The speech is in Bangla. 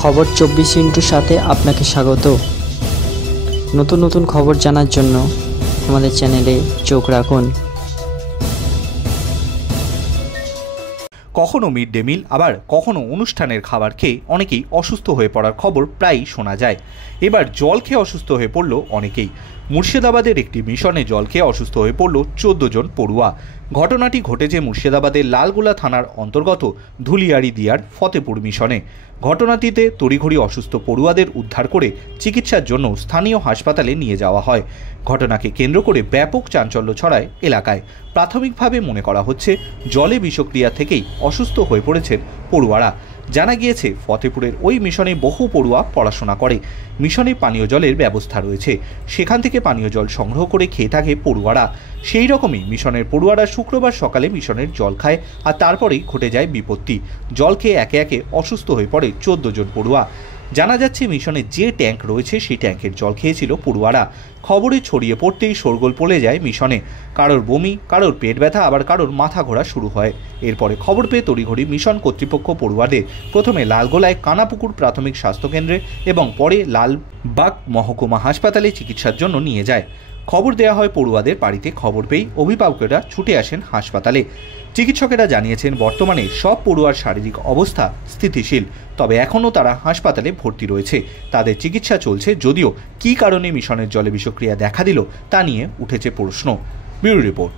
খবর 24 সাথে আপনাকে স্বাগত। নতুন নতুন খবর জানার জন্য আমাদের চ্যানেলে চোখ রাখুন। কখনো মিড ডে মিল আবার কখনো অনুষ্ঠানের খাবার খেয়ে অনেকেই অসুস্থ হয়ে পড়ার খবর প্রায়ই শোনা যায়। এবার জল খেয়ে অসুস্থ হয়ে পড়ল অনেকেই। মুর্শিদাবাদের একটি মিশনে জল খেয়ে অসুস্থ হয়ে পড়ল 14 জন পড়ুয়া। ঘটনাটি ঘটেছে মুর্শিদাবাদের লালগোলা থানার অন্তর্গত ধুলিয়ারি দিয়ার ফতেপুর মিশনে। ঘটনাটিতে তড়িঘড়ি অসুস্থ পড়ুয়াদের উদ্ধার করে চিকিৎসার জন্য স্থানীয় হাসপাতালে নিয়ে যাওয়া হয়। ঘটনাকে কেন্দ্র করে ব্যাপক চাঞ্চল্য ছড়ায় এলাকায়। প্রাথমিকভাবে মনে করা হচ্ছে জলে বিষক্রিয়া থেকেই অসুস্থ হয়ে পড়েছেন পড়ুয়ারা। জানা গিয়েছে ফতেপুরের ওই মিশনে বহু পড়ুয়া পড়াশোনা করে। মিশনে পানীয় জলের ব্যবস্থা রয়েছে, সেখান থেকে পানীয় জল সংগ্রহ করে খেয়ে থাকে পড়ুয়ারা। সেই রকমই মিশনের পড়ুয়ারা শুক্রবার সকালে মিশনের জল খায়, আর তারপরেই ঘটে যায় বিপত্তি। জল খেয়ে একে একে অসুস্থ হয়ে পড়ে 14 জন পড়ুয়া। জানা যাচ্ছে মিশনে যে ট্যাঙ্ক রয়েছে সেই ট্যাঙ্কের জল খেয়েছিল পড়ুয়ারা। খবরে ছড়িয়ে পড়তেই শোরগোল পড়ে যায় মিশনে। কারোর বমি, কারোর পেট ব্যথা, আবার কারোর মাথা ঘোরা শুরু হয়। এরপরে খবর পেয়ে তড়িঘড়ি মিশন কর্তৃপক্ষ পড়ুয়াদের প্রথমে লালগোলায় কানাপুকুর প্রাথমিক স্বাস্থ্যকেন্দ্রে এবং পরে লালবাগ মহকুমা হাসপাতালে চিকিৎসার জন্য নিয়ে যায়। খবর দেওয়া হয় পড়ুয়াদের বাড়িতে। খবর পেয়েই অভিভাবকেরা ছুটে আসেন হাসপাতালে। চিকিৎসকেরা জানিয়েছেন বর্তমানে সব পড়ুয়ার শারীরিক অবস্থা স্থিতিশীল, তবে এখনও তারা হাসপাতালে ভর্তি রয়েছে। তাদের চিকিৎসা চলছে, যদিও কী কারণে মিশনের জলে বিষক্রিয়া দেখা দিল তা নিয়ে উঠেছে প্রশ্ন। Bureau report.